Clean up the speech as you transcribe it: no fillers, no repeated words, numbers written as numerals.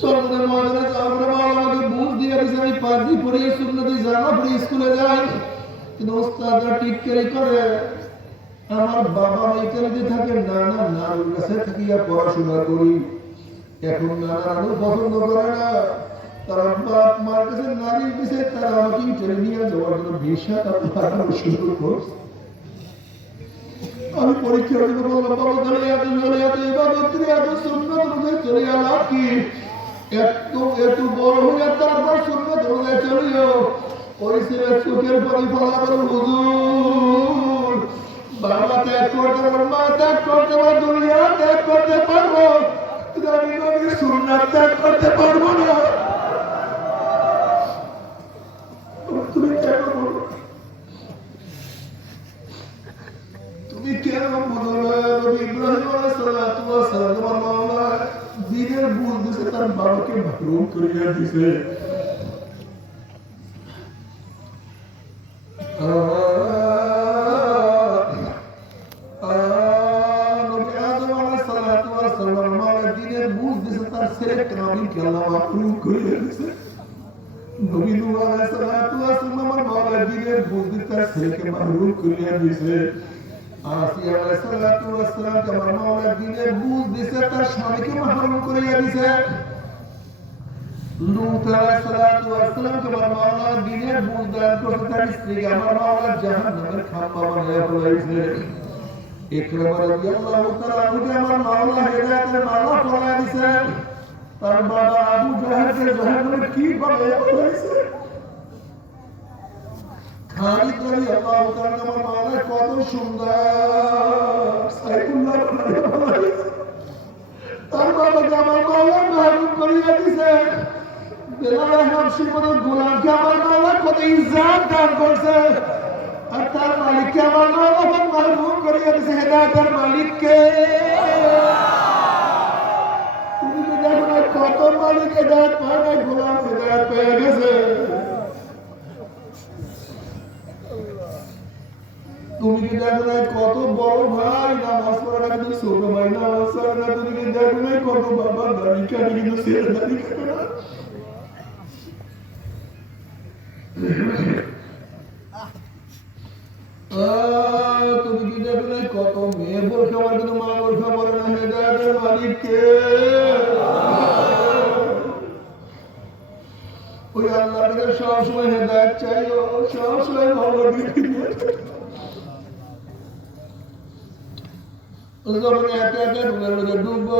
চরমদের ময়দানে যাওয়ার পরে আমাকে বুঝ দিয়ে দিয়েছে আমি পাগড়ি পরিয়ে সুন্নতি জামা পরে স্কুলে যাই, কিন্তু ওস্তাদরা টিটকারি করে। আমার বাবা ইতালিতে থাকে, নানা নানুর কাছে থাকিয়া পড়াশোনা করি। এখন নানা নানু পছন্দ করে না, তারা বাপ মার কাছে নানির কাছে তারা আমাকে ইতালি নিয়ে যাওয়ার জন্য ভিসা লাগানো শুরু করছে। আমি পরীক্ষার জন্য বললাম, বাবা তাহলে এত চলে এত ইবাদত এত সুন্নত রোজে চলে লাভ কি? এত বড় হয়ে তারপর সুন্নত রোজে চলিও। ওই ছেলে চোখের পানি ফলা করে, হুজুর বাবা ত্যাগ করতে পারবো, মা ত্যাগ করতে পারবো, দুনিয়া ত্যাগ করতে পারবো, কিন্তু আমি নবীর সুন্নাত ত্যাগ করতে পারবো না। তুমি কেন বলো, তুমি কেন বলো? নবী ইব্রাহিম আলাইহিস সালাতু ওয়াস সালাম তোমার মাওলা দিনের বুঝ দিছে, তার বাবাকে মাহরুম করিয়া দিছে। নবী আদম আলাইহিস সালাতু ওয়াস সালাম মাওলা দিনের বুঝ দিছে, তার ছেলে কাবিলকে আল্লাহ মাহরুম করিয়া দিছে। নবী নূহ আলাইহিস সালাতু ওয়াস সালাম মাওলা দিনের বুঝ দিছে, তার ছেলেকে মাহরুম করিয়া দিছে। আসিয়া আলাইহিস সালাতু ওয়াস সালাম আমার মাওলা দিনের বুঝ দিছে, তার স্বামীকে মাহরুম করিয়া দিছে। লূত আলাইহিস সালাতু ওয়াস সালাম আমার মাওলা দিনের বুঝ দান করতে, তার স্ত্রীকে আমার মাওলা জাহান্নামের খাম্বা বানায়া ফেলাইছে। ইকরামা রাদিয়াল্লাহু তাআলা আনহুকে আমার মাওলা হেদায়েতের মালা পরায়া দিছে, তার বাবা আবু জাহেলকে জাহান্নামে কি বানায়া ফেলাইছে। খালিদ রাদিয়াল্লাহু তাআলা আমার মাওলা কত সুন্দর সাইফুল্লাহ বানায়া ফেলাইছে, তার বাবাকে আমার মাওলা মাহরুম করিয়া দিছে। বেলাল হাবশির মতো গোলামকে আমার মাওলা কত ইজ্জত দান করছে, আর তার মালিককে আমার মাওলা মাহরুম করিয়া দিছে হেদায়েতের মালিককে। তুমি কি দেখো না কত মালিক হেদায়েত পায় না, গোলাম হেদায়েত পেয়ে গেছে। তুমি কি দেখো না কত বড় ভাই নামাজ পড়ে না কিন্তু ছোট ভাই নামাজ পড়ে না। তুমি কি দেখো না কত বাবা দাড়ি কাটে কিন্তু ছেলে দাড়ি কাটে না। তুমি কি দেখো না কত মেয়ে বোরখা পরে কিন্তু মা বোরখা পরে না। হেদায়েতের মালিককে ওই আল্লাহর কাছে সবসময় হেদায়েত চাইও, সবসময় ভালো দিকে যখন একে একে ডুবো